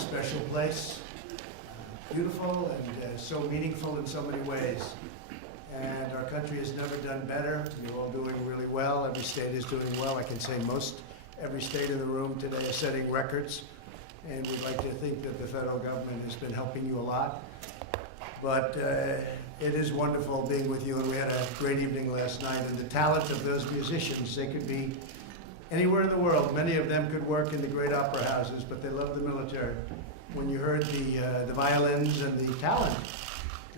special place. Beautiful and so meaningful in so many ways. And our country has never done better. You're all doing really well. Every state is doing well. I can say every state in the room today is setting records. And we'd like to think that the federal government has been helping you a lot. But it is wonderful being with you, and we had a great evening last night. And the talent of those musicians, they could be anywhere in the world. Many of them could work in the great opera houses, but they love the military. When you heard the violins and the talent,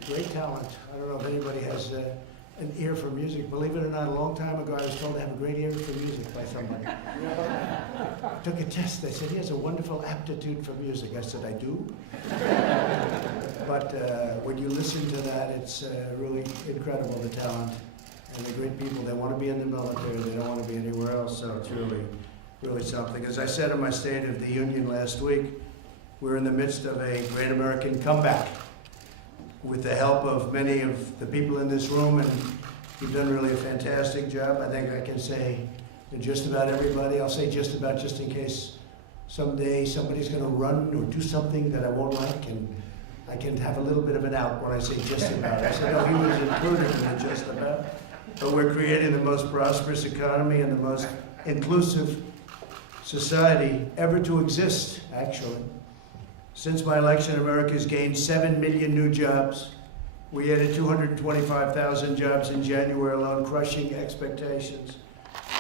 the great talent. I don't know if anybody has an ear for music. Believe it or not, a long time ago I was told to have a great ear for music by somebody. Took a test. They said he has a wonderful aptitude for music. I said, I do. But when you listen to that, it's really incredible, the talent. And the great people, they want to be in the military. They don't want to be anywhere else. So it's really, really something. As I said in my State of the Union last week, we're in the midst of a great American comeback with the help of many of the people in this room, and you've done really a fantastic job. I think I can say to just about everybody, I'll say just about just in case someday somebody's going to run or do something that I won't like, and I can have a little bit of an out when I say just about. I said, oh, he was included in the just about. But we're creating the most prosperous economy and the most inclusive society ever to exist, actually. Since my election, America's gained 7 million new jobs. We added 225,000 jobs in January alone, crushing expectations.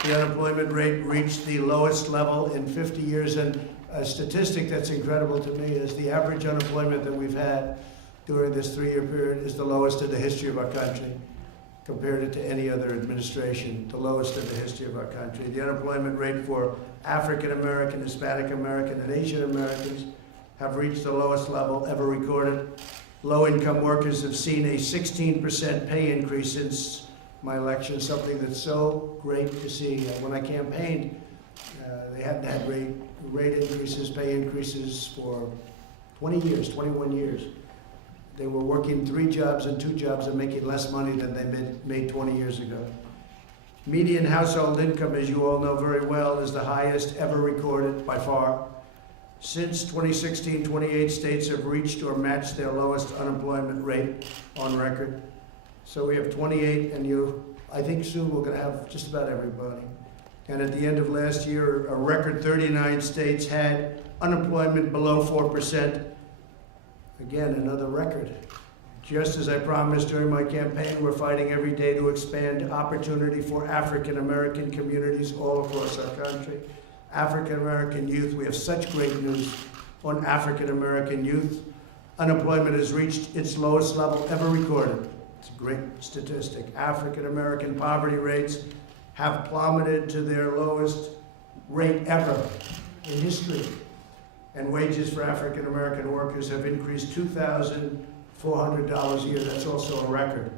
The unemployment rate reached the lowest level in 50 years, and a statistic that's incredible to me is the average unemployment that we've had during this 3-year period is the lowest in the history of our country, compared it to any other administration, the lowest in the history of our country. The unemployment rate for African American, Hispanic American, and Asian Americans have reached the lowest level ever recorded. Low-income workers have seen a 16% pay increase since my election, something that's so great to see. When I campaigned, they hadn't had rate increases, pay increases for 20 years, 21 years. They were working 3 jobs and 2 jobs and making less money than they made 20 years ago. Median household income, as you all know very well, is the highest ever recorded by far. Since 2016, 28 states have reached or matched their lowest unemployment rate on record. So we have 28, and I think soon we're going to have just about everybody. And at the end of last year, a record 39 states had unemployment below 4%. Again, another record. Just as I promised during my campaign, we're fighting every day to expand opportunity for African American communities all across our country. African American youth, we have such great news on African American youth. Unemployment has reached its lowest level ever recorded. It's a great statistic. African American poverty rates have plummeted to their lowest rate ever in history. And wages for African American workers have increased $2,400 a year. That's also a record.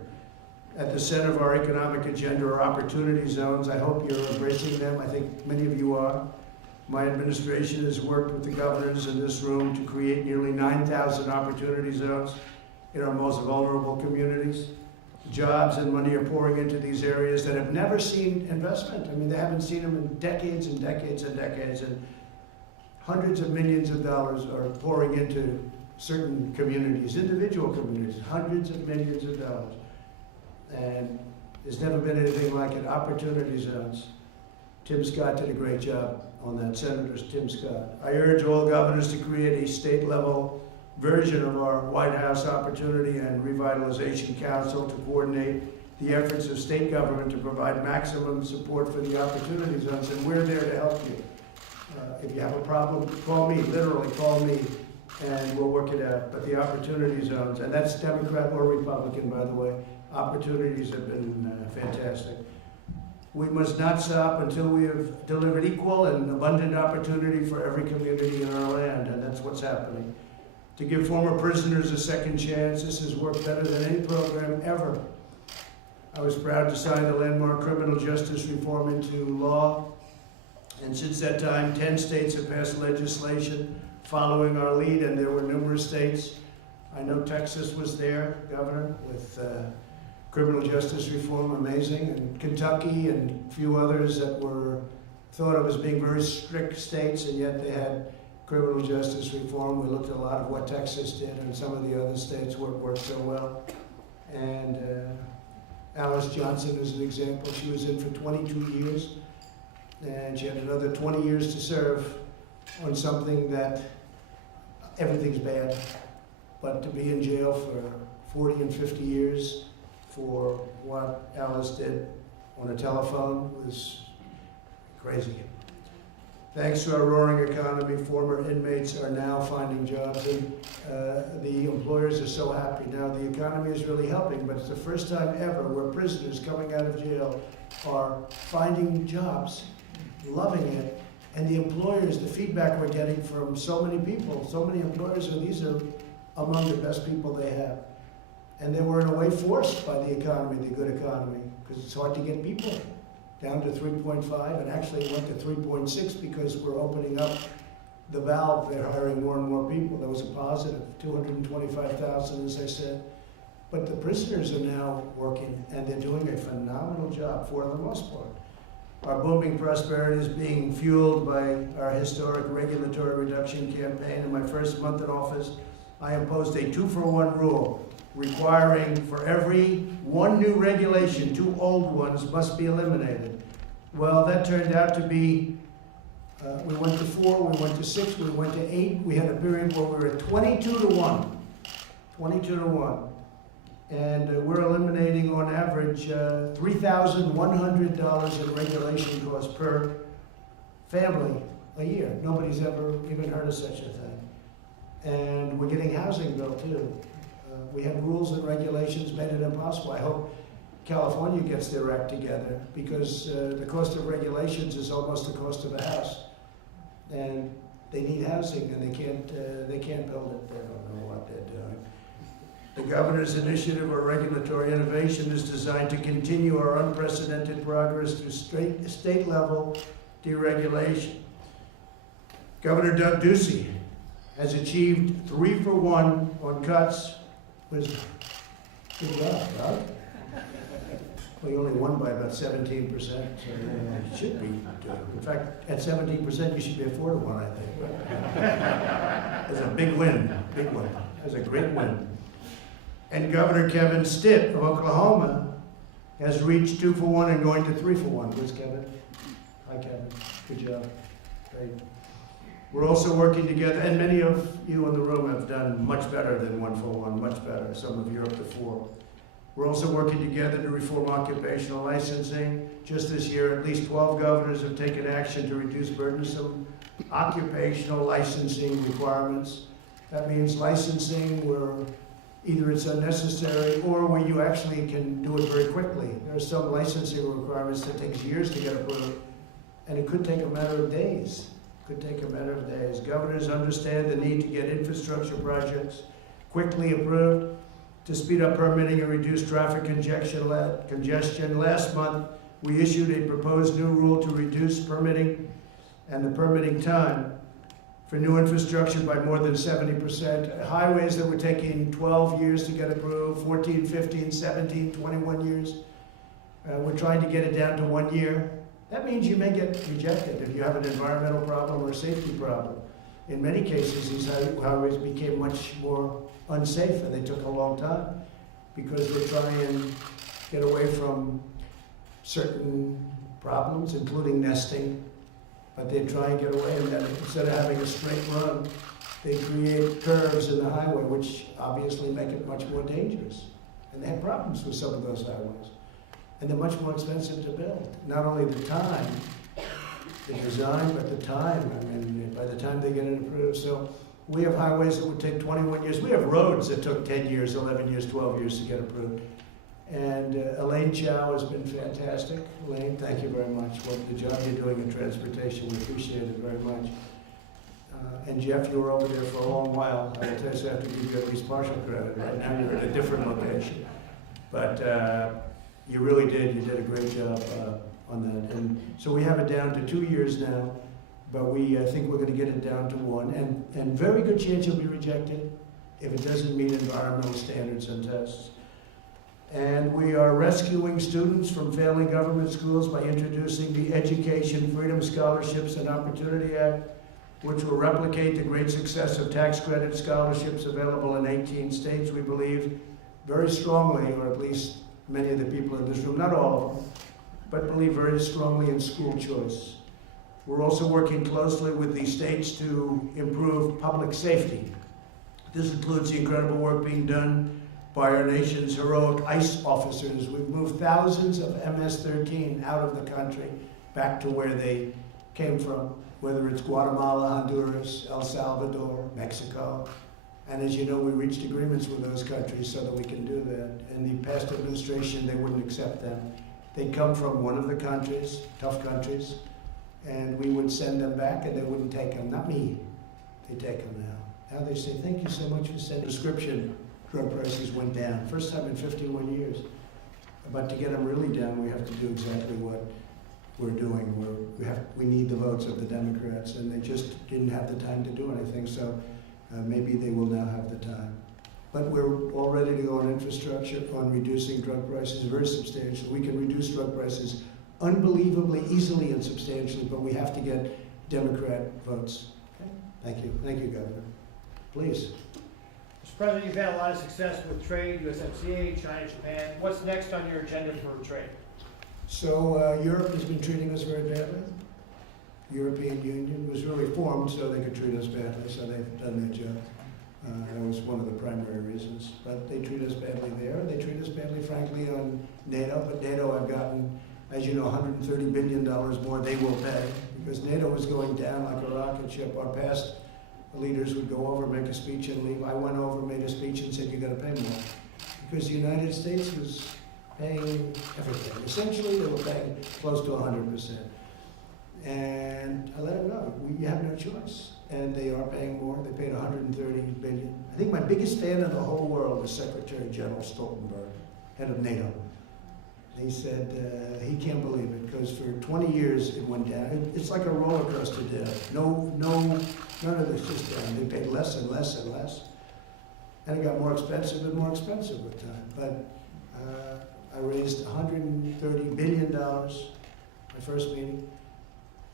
At the center of our economic agenda are opportunity zones. I hope you're embracing them. I think many of you are. My administration has worked with the governors in this room to create nearly 9,000 opportunity zones in our most vulnerable communities. Jobs and money are pouring into these areas that have never seen investment. I mean, they haven't seen them in decades and decades and decades, and hundreds of millions of dollars are pouring into certain communities, individual communities, hundreds of millions of dollars. And there's never been anything like it. Opportunity zones. Tim Scott did a great job on that, Senator Tim Scott. I urge all governors to create a state-level version of our White House Opportunity and Revitalization Council to coordinate the efforts of state government to provide maximum support for the opportunity zones, and we're there to help you. If you have a problem, call me, literally call me, and we'll work it out. But the opportunity zones, and that's Democrat or Republican, by the way, opportunities have been fantastic. We must not stop until we have delivered equal and abundant opportunity for every community in our land, and that's what's happening. To give former prisoners a second chance, this has worked better than any program ever. I was proud to sign the landmark criminal justice reform into law, and since that time, 10 states have passed legislation following our lead, and there were numerous states. I know Texas was there, Governor, with criminal justice reform, amazing, and Kentucky and a few others that were thought of as being very strict states, and yet they had criminal justice reform. We looked at a lot of what Texas did and some of the other states where it worked so well. And Alice Johnson is an example. She was in for 22 years, and she had another 20 years to serve on something that everything's bad. But to be in jail for 40 and 50 years for what Alice did on a telephone was crazy. Thanks to our roaring economy, former inmates are now finding jobs, and the employers are so happy. Now the economy is really helping, but it's the first time ever where prisoners coming out of jail are finding jobs, loving it, and the employers, the feedback we're getting from so many people, so many employers, are these are among the best people they have. And they were in a way forced by the economy, the good economy, because it's hard to get people. Down to 3.5, and actually it went to 3.6 because we're opening up the valve. They're hiring more and more people. That was a positive, 225,000, as I said. But the prisoners are now working, and they're doing a phenomenal job for the most part. Our booming prosperity is being fueled by our historic regulatory reduction campaign. In my first month in office, I imposed a 2-for-1 rule, requiring for every one new regulation, 2 old ones must be eliminated. Well, that turned out to be, we went to 4, we went to 6, we went to 8. We had a period where we were at 22 to 1. 22 to 1. And we're eliminating on average $3,100 in regulation costs per family a year. Nobody's ever even heard of such a thing. And we're getting housing built too. We have rules and regulations made it impossible. I hope California gets their act together, because the cost of regulations is almost the cost of a house. And they need housing, and they can't build it. They don't know what they're doing. The governor's initiative or regulatory innovation is designed to continue our unprecedented progress through state level deregulation. Governor Doug Ducey has achieved 3-for-1 on cuts. Good job, Doug. Well, you only won by about 17%, so you should be doing. In fact, at 17%, you should be at 4-to-1, I think. That's a big win, big one. That's a great win. And Governor Kevin Stitt of Oklahoma has reached 2-for-1 and going to 3-for-1. Where's Kevin? Hi, Kevin. Good job. Great. We're also working together, and many of you in the room have done much better than 1-for-1, much better. Some of you are up to 4. We're also working together to reform occupational licensing. Just this year, at least 12 governors have taken action to reduce burdensome occupational licensing requirements. That means licensing where either it's unnecessary or where you actually can do it very quickly. There are some licensing requirements that takes years to get approved, and it could take a matter of days. Governors understand the need to get infrastructure projects quickly approved to speed up permitting and reduce traffic congestion. Last month, we issued a proposed new rule to reduce permitting and the permitting time for new infrastructure by more than 70%. Highways that were taking 12 years to get approved, 14, 15, 17, 21 years. We're trying to get it down to 1 year. That means you may get rejected if you have an environmental problem or a safety problem. In many cases, these highways became much more unsafe, and they took a long time because we're trying to get away from certain problems, including nesting. But they try and get away, and then instead of having a straight run, they create curves in the highway, which obviously make it much more dangerous. And they have problems with some of those highways. And they're much more expensive to build. Not only the time, the design, but the time. I mean, by the time they get it approved. So we have highways that would take 21 years. We have roads that took 10 years, 11 years, 12 years to get approved. And Elaine Chow has been fantastic. Elaine, thank you very much for the job you're doing in transportation. We appreciate it very much. And Jeff, you were over there for a long while. I will tell you, I have to give you at least partial credit. Right now you're at a different location. But you really did. You did a great job on that. And so we have it down to 2 years now, but we think we're going to get it down to 1. And very good chance you'll be rejected if it doesn't meet environmental standards and tests. And we are rescuing students from failing government schools by introducing the Education Freedom Scholarships and Opportunity Act. which will replicate the great success of tax credit scholarships available in 18 states. We believe very strongly, or at least many of the people in this room, not all of them, but believe very strongly in school choice. We're also working closely with the states to improve public safety. This includes the incredible work being done by our nation's heroic ICE officers. We've moved thousands of MS-13 out of the country back to where they came from, whether it's Guatemala, Honduras, El Salvador, Mexico. And as you know, we reached agreements with those countries so that we can do that. In the past administration, they wouldn't accept them. They'd come from one of the countries, tough countries, and we would send them back and they wouldn't take them. Not me, they take them now. Now they say, thank you so much for sending. Prescription drug prices went down, first time in 51 years. But to get them really down, we have to do exactly what we're doing. We need the votes of the Democrats, and they just didn't have the time to do anything, so maybe they will now have the time. But we're all ready to go on infrastructure, on reducing drug prices very substantially. We can reduce drug prices unbelievably easily and substantially, but we have to get Democrat votes. Okay? Thank you. Thank you, Governor. Please. Mr. President, you've had a lot of success with trade, USMCA, China, Japan. What's next on your agenda for trade? So Europe has been treating us very badly. European Union was really formed so they could treat us badly, so they've done their job. That was one of the primary reasons. But they treat us badly there. They treat us badly, frankly, on NATO. But NATO, I've gotten, as you know, $130 billion more they will pay, because NATO was going down like a rocket ship. Our past leaders would go over, make a speech, and leave. I went over, made a speech, and said, you got to pay more. Because the United States was paying everything. Essentially, they were paying close to 100%. And I let them know, we have no choice. And they are paying more. They paid $130 billion. I think my biggest fan in the whole world is Secretary General Stoltenberg, head of NATO. He said he can't believe it, because for 20 years it went down. It's like a roller coaster down. None of this just down. They paid less and less and less. And it got more expensive and more expensive with time. But I raised $130 billion my first meeting,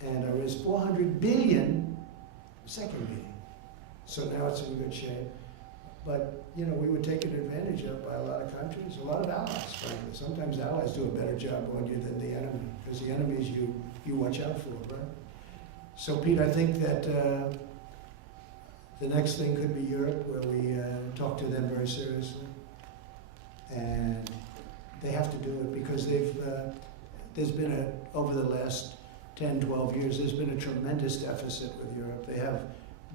and I raised $400 billion second meeting. So now it's in good shape. But, you know, we were taken advantage of by a lot of countries, a lot of allies, frankly. Sometimes allies do a better job on you than the enemy, because the enemies you watch out for, right? So, Pete, I think that the next thing could be Europe, where we talk to them very seriously. And they have to do it, because there's been over the last 10, 12 years, there's been a tremendous deficit with Europe. They have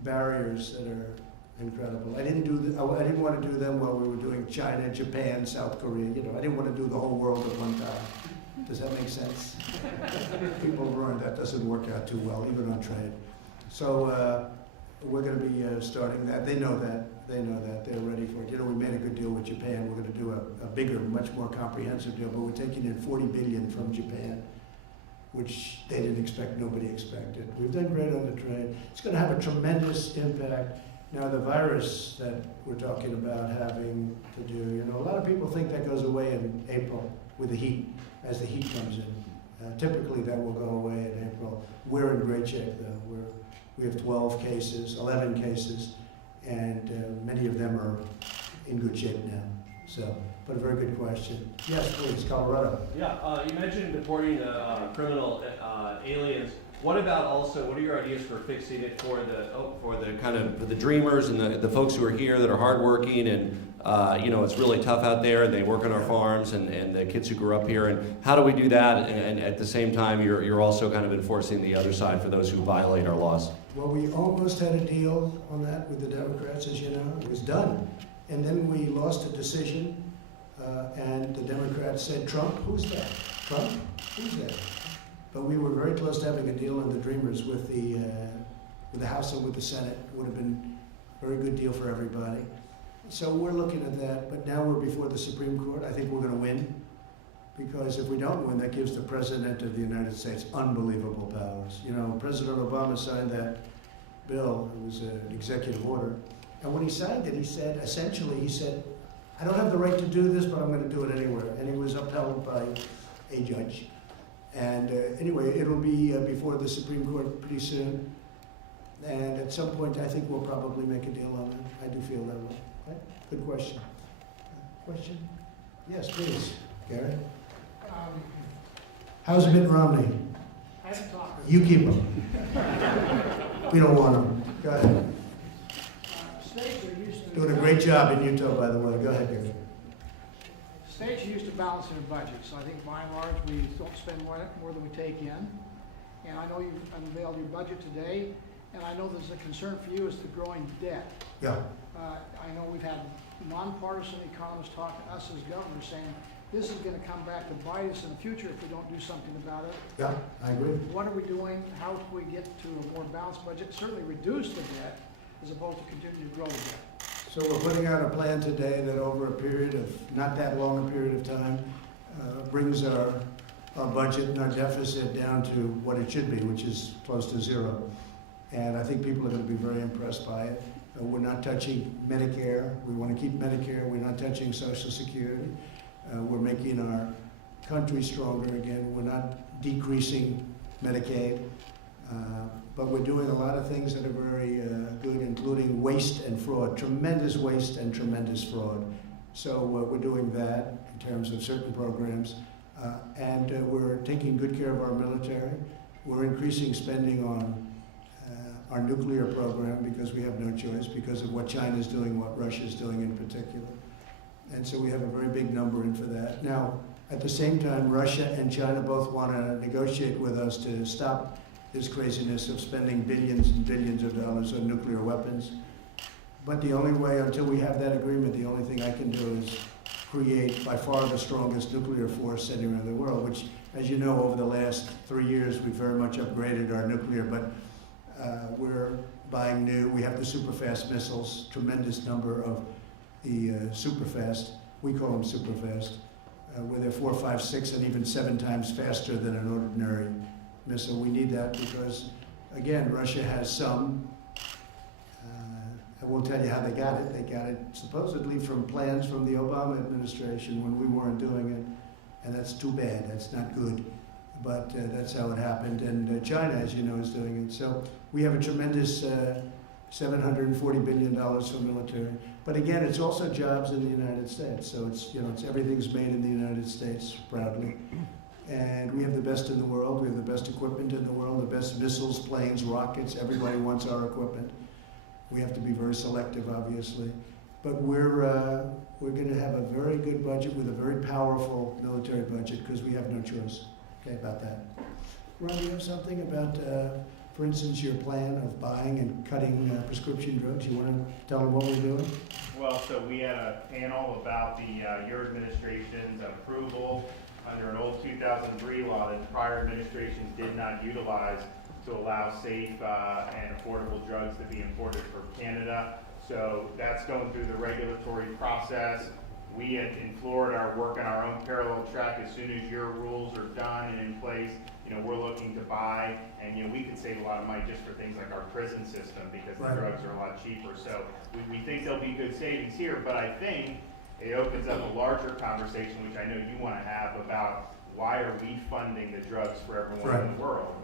barriers that are incredible. I didn't want to do them while we were doing China, Japan, South Korea. You know, I didn't want to do the whole world at one time. Does that make sense? People have learned that doesn't work out too well, even on trade. So we're going to be starting that. They know that. They know that. They're ready for it. You know, we made a good deal with Japan. We're going to do a bigger, much more comprehensive deal, but we're taking in $40 billion from Japan, which they didn't expect, nobody expected. We've done great on the trade. It's going to have a tremendous impact. Now, the virus that we're talking about having to do, you know, a lot of people think that goes away in April with the heat, as the heat comes in. Typically, that will go away in April. We're in great shape, though. We have 12 cases, 11 cases, and many of them are in good shape now. So, but a very good question. Yes, please, Colorado. Yeah, you mentioned deporting criminal aliens. What about also, what are your ideas for fixing it for the dreamers and the folks who are here that are hardworking and you know, it's really tough out there and they work on our farms and the kids who grew up here, and how do we do that and at the same time you're also kind of enforcing the other side for those who violate our laws? Well, we almost had a deal on that with the Democrats, as you know. It was done. And then we lost a decision and the Democrats said, Trump, who's that? Trump, who's that? But we were very close to having a deal on the Dreamers with the House and with the Senate. It would have been a very good deal for everybody. So we're looking at that, but now we're before the Supreme Court. I think we're going to win, because if we don't win, that gives the President of the United States unbelievable powers. You know, President Obama signed that bill. It was an executive order. And when he signed it, he said, essentially, he said, I don't have the right to do this, but I'm going to do it anywhere. And he was upheld by a judge. And anyway, it'll be before the Supreme Court pretty soon. And at some point, I think we'll probably make a deal on it. I do feel that way. Right? Good question. Question? Yes, please. Gary? How's Mitt Romney? I haven't talked. You keep him. We don't want him. Go ahead. States are used to. Doing a great job in Utah, by the way. Go ahead, Gary. States are used to balancing their budgets. I think by and large, we don't spend more than we take in. And I know you've unveiled your budget today, and I know there's a concern for you is the growing debt. Yeah. I know we've had nonpartisan economists talk to us as governors saying, this is gonna come back to bite us in the future if we don't do something about it. Yeah, I agree. What are we doing? How can we get to a more balanced budget? Certainly reduce the debt as opposed to continue to grow the debt. So we're putting out a plan today that over a period of, not that long a period of time, brings our budget and our deficit down to what it should be, which is close to zero. And I think people are going to be very impressed by it. We're not touching Medicare. We want to keep Medicare. We're not touching Social Security. We're making our country stronger again. We're not decreasing Medicaid. But we're doing a lot of things that are very good, including waste and fraud, tremendous waste and tremendous fraud. So we're doing that in terms of certain programs. And we're taking good care of our military. We're increasing spending on our nuclear program because we have no choice, because of what China's doing, what Russia's doing in particular. And so we have a very big number in for that. Now, at the same time, Russia and China both want to negotiate with us to stop this craziness of spending billions and billions of dollars on nuclear weapons. But the only way, until we have that agreement, the only thing I can do is create by far the strongest nuclear force anywhere in the world, which, as you know, over the last 3 years, we've very much upgraded our nuclear, but we're buying new. We have the super fast missiles, tremendous number of the super fast. We call them super fast, where they're 4, 5, 6, and even 7 times faster than an ordinary missile. We need that because, again, Russia has some. I won't tell you how they got it. They got it supposedly from plans from the Obama administration when we weren't doing it, and that's too bad. That's not good. But that's how it happened, and China, as you know, is doing it. So we have a tremendous $740 billion for military. But again, it's also jobs in the United States. So it's, you know, it's everything's made in the United States proudly. And we have the best in the world. We have the best equipment in the world, the best missiles, planes, rockets. Everybody wants our equipment. We have to be very selective, obviously. But we're going to have a very good budget with a very powerful military budget because we have no choice. Okay, about that. Ron, do you have something about, for instance, your plan of buying and cutting prescription drugs? You want to tell them what we're doing? Well, so we had a panel about your administration's approval under an old 2003 law that prior administrations did not utilize to allow safe and affordable drugs to be imported from Canada. So that's going through the regulatory process. We in Florida are working our own parallel track. As soon as your rules are done and in place, you know, we're looking to buy, and, you know, we could save a lot of money just for things like our prison system because the drugs are a lot cheaper. So we think there'll be good savings here, but I think it opens up a larger conversation, which I know you want to have, about why are we funding the drugs for everyone in the world?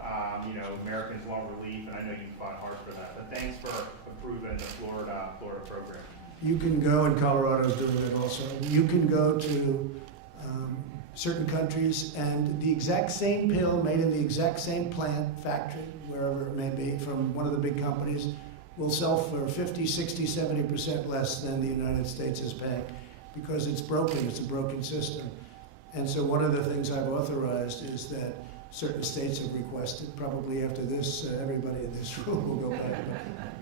You know, Americans Want Relief, and I know you fought hard for that. But thanks for approving the Florida program. You can go, and Colorado's doing it also. You can go to certain countries, and the exact same pill made in the exact same plant, factory, wherever it may be, from one of the big companies, will sell for 50, 60, 70% less than the United States is paying because it's broken. It's a broken system. And so one of the things I've authorized is that certain states have requested, probably after this, everybody in this room will go back.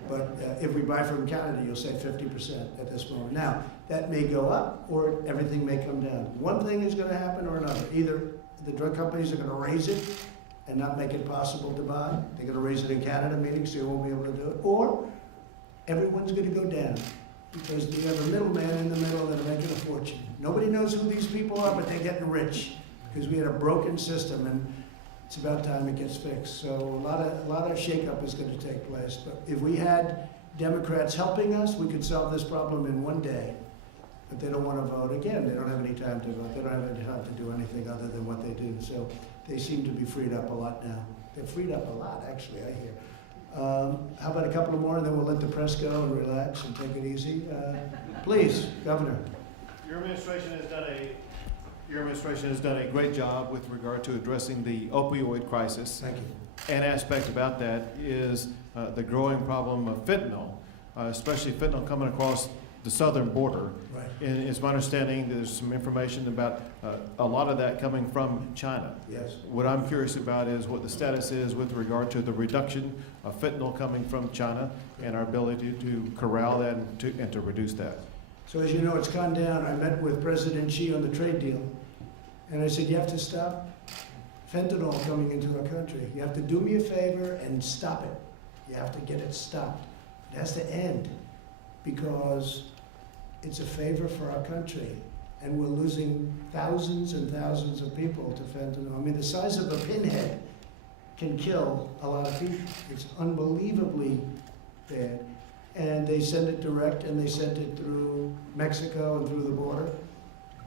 But if we buy from Canada, you'll save 50% at this moment. Now, that may go up or everything may come down. One thing is going to happen or another. Either the drug companies are going to raise it and not make it possible to buy. They're going to raise it in Canada, meaning so you won't be able to do it. Or everyone's going to go down because you have a middleman in the middle that are making a fortune. Nobody knows who these people are, but they're getting rich because we had a broken system, and it's about time it gets fixed. So a lot of shakeup is going to take place. But if we had Democrats helping us, we could solve this problem in one day. But they don't want to vote. Again, they don't have any time to vote. They don't have any time to do anything other than what they do. So they seem to be freed up a lot now. They're freed up a lot, actually, I hear. How about a couple of more, and then we'll let the press go and relax and take it easy? Please, Governor. Your administration has done a great job with regard to addressing the opioid crisis. Thank you. An aspect about that is the growing problem of fentanyl, especially fentanyl coming across the southern border. Right. And it's my understanding there's some information about a lot of that coming from China. Yes. What I'm curious about is what the status is with regard to the reduction of fentanyl coming from China and our ability to corral that and to reduce that. So as you know, it's gone down. I met with President Xi on the trade deal, and I said, you have to stop fentanyl coming into our country. You have to do me a favor and stop it. You have to get it stopped. It has to end, because it's a favor for our country, and we're losing thousands and thousands of people to fentanyl. I mean, the size of a pinhead can kill a lot of people. It's unbelievably bad. And they send it direct, and they sent it through Mexico and through the border.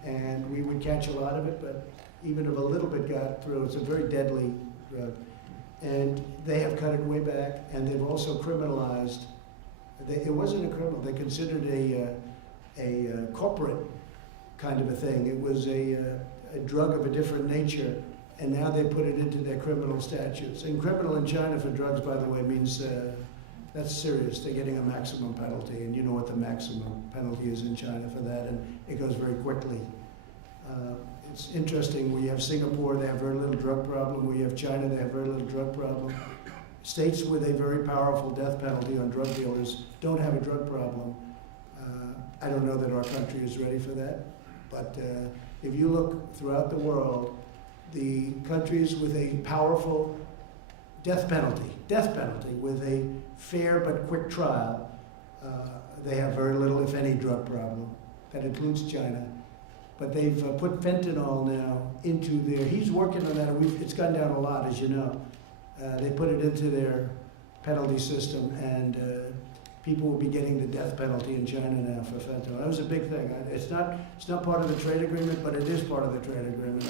And we would catch a lot of it, but even if a little bit got through, it's a very deadly drug. And they have cut it way back, and they've also criminalized. It wasn't a criminal. They considered a corporate kind of a thing. It was a drug of a different nature, and now they put it into their criminal statutes. And criminal in China for drugs, by the way, means that's serious. They're getting a maximum penalty, and you know what the maximum penalty is in China for that, and it goes very quickly. It's interesting. We have Singapore, they have very little drug problem. We have China, they have very little drug problem. States with a very powerful death penalty on drug dealers don't have a drug problem. I don't know that our country is ready for that, but if you look throughout the world, the countries with a powerful death penalty with a fair but quick trial, they have very little, if any, drug problem. That includes China. But they've put fentanyl now into their, he's working on that, and it's gone down a lot, as you know. They put it into their penalty system, and people will be getting the death penalty in China now for fentanyl. That was a big thing. It's not part of the trade agreement, but it is part of the trade agreement.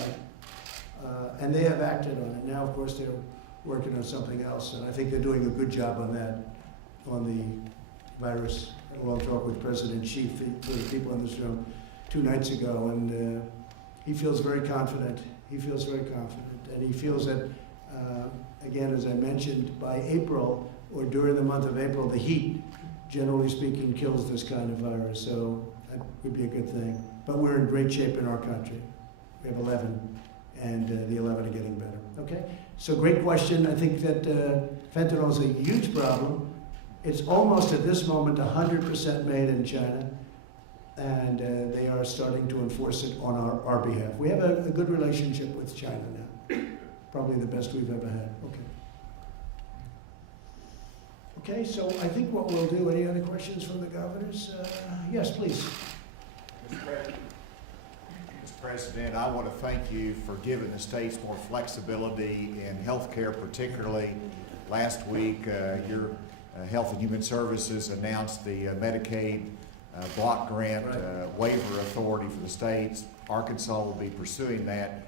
And they have acted on it. Now, of course, they're working on something else, and I think they're doing a good job on that, on the virus. I had a long talk with President Xi for the people in this room 2 nights ago, and he feels very confident. He feels very confident, and he feels that, again, as I mentioned, by April, or during the month of April, the heat, generally speaking, kills this kind of virus, so that would be a good thing. But we're in great shape in our country. We have 11, and the 11 are getting better, okay? So great question. I think that fentanyl is a huge problem. It's almost at this moment 100% made in China, and they are starting to enforce it on our behalf. We have a good relationship with China now, probably the best we've ever had. Okay. Okay, so I think what we'll do, any other questions from the governors? Yes, please. Mr. President, I want to thank you for giving the states more flexibility in health care, particularly last week. Your Health and Human Services announced the Medicaid block grant waiver authority for the states. Arkansas will be pursuing that.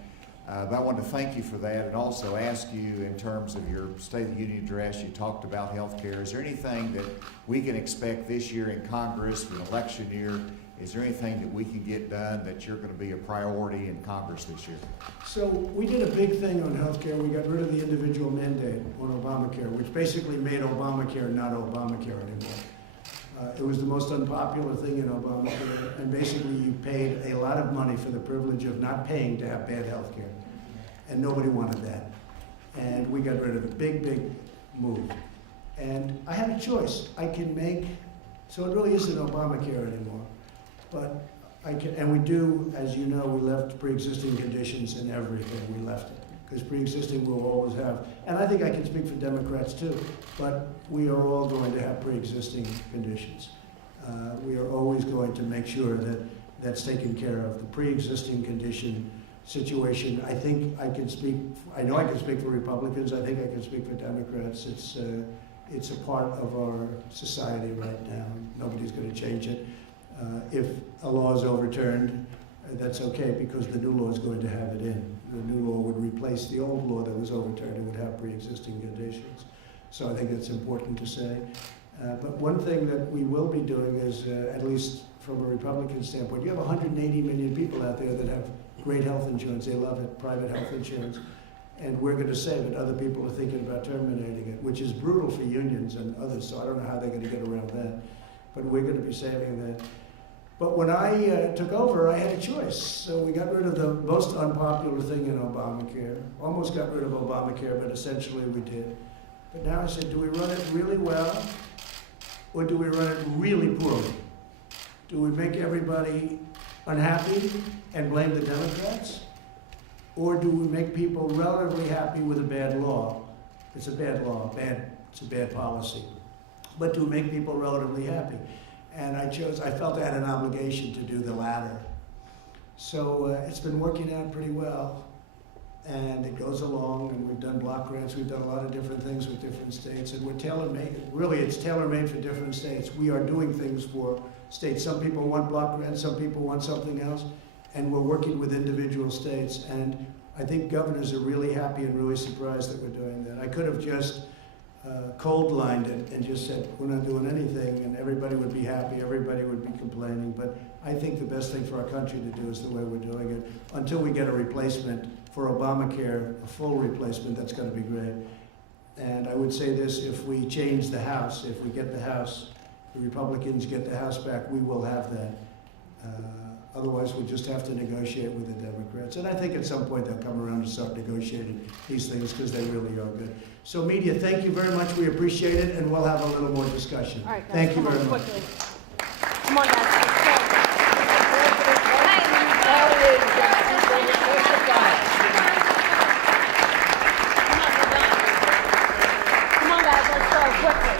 But I want to thank you for that, and also ask you, in terms of your State of the Union address, you talked about health care. Is there anything that we can expect this year in Congress, an election year? Is there anything that we can get done that you're going to be a priority in Congress this year? So we did a big thing on health care. We got rid of the individual mandate on Obamacare, which basically made Obamacare not Obamacare anymore. It was the most unpopular thing in Obamacare, and basically you paid a lot of money for the privilege of not paying to have bad health care. And nobody wanted that. And we got rid of it. Big, big move. And I had a choice. I can make, so it really isn't Obamacare anymore. But I can, and we do, as you know, we left pre-existing conditions in everything. We left it. Because pre-existing we'll always have, and I think I can speak for Democrats too, but we are all going to have pre-existing conditions. We are always going to make sure that that's taken care of. The pre-existing condition situation, I think I can speak, I know I can speak for Republicans, I think I can speak for Democrats. It's a part of our society right now. Nobody's going to change it. If a law is overturned, that's okay, because the new law is going to have it in. The new law would replace the old law that was overturned. It would have pre-existing conditions. So I think it's important to say. But one thing that we will be doing is, at least from a Republican standpoint, you have 180 million people out there that have great health insurance. They love it, private health insurance. And we're going to save it. Other people are thinking about terminating it, which is brutal for unions and others, so I don't know how they're going to get around that. But we're going to be saving that. But when I took over, I had a choice. So we got rid of the most unpopular thing in Obamacare. Almost got rid of Obamacare, but essentially we did. But now I said, do we run it really well, or do we run it really poorly? Do we make everybody unhappy and blame the Democrats? Or do we make people relatively happy with a bad law? It's a bad law, it's a bad policy. But do we make people relatively happy? And I felt I had an obligation to do the latter. So it's been working out pretty well. And it goes along, and we've done block grants, we've done a lot of different things with different states, and we're tailor-made. Really, it's tailor-made for different states. We are doing things for states. Some people want block grants, some people want something else, and we're working with individual states. And I think governors are really happy and really surprised that we're doing that. I could have just cold-lined it and just said, we're not doing anything, and everybody would be happy, everybody would be complaining. But I think the best thing for our country to do is the way we're doing it. Until we get a replacement for Obamacare, a full replacement, that's going to be great. And I would say this, if we change the House, if we get the House, the Republicans get the House back, we will have that. Otherwise, we'll just have to negotiate with the Democrats. And I think at some point they'll come around and start negotiating these things because they really are good. So media, thank you very much. We appreciate it, and we'll have a little more discussion. All right, guys, Thank you come very on, much. quickly. Come on, guys. Come on, guys, let's go, quickly.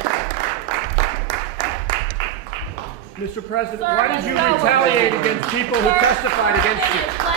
Mr. President, Sir, why did you let's go. retaliate against people who Sir, testified against you? finish.